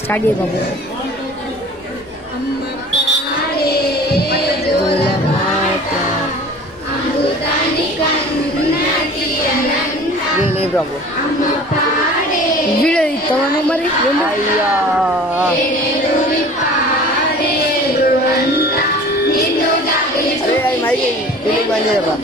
Start చేయ బాబు. బాబు video ఇస్తావా మరి? అయ్యా మైకి బంద్ చేయరా.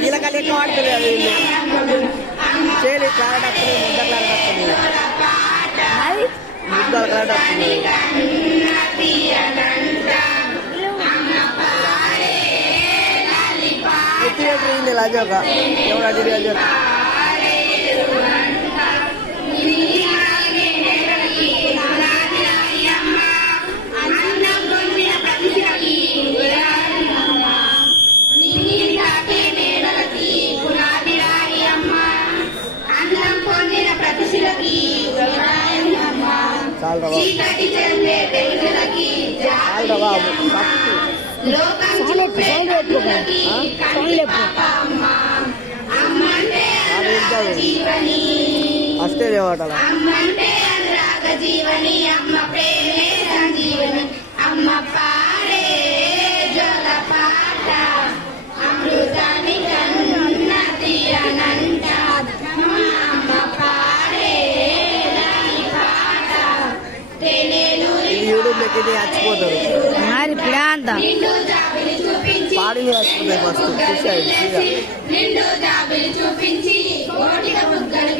జీలకల్లి ఎక్కువ ఆడుతుంది అది చేయలేదు. క్లారెట్ వస్తుంది, ముద్ద క్లారెట్ వస్తుంది, ముద్ద క్లారెట్ వస్తుంది. ఎత్తి లాజోక ఎవరు అడిగి లాజోక అష్టే దేవాటాల జీవని అమ్మ ప్రేమే సంజీవని అమ్మ పాడే జల పాట అమృతాన్ని కన్న తీరనంట అమ్మ పాడే పాట యూట్యూబ్ లెక్క చచ్చిపోతారు మరి ప్రాంత పాడి చచ్చిపోతాయి ఫస్ట్ చూసాయి. నిండు జాబిలి చూపించి కోటిక బుగ్గలు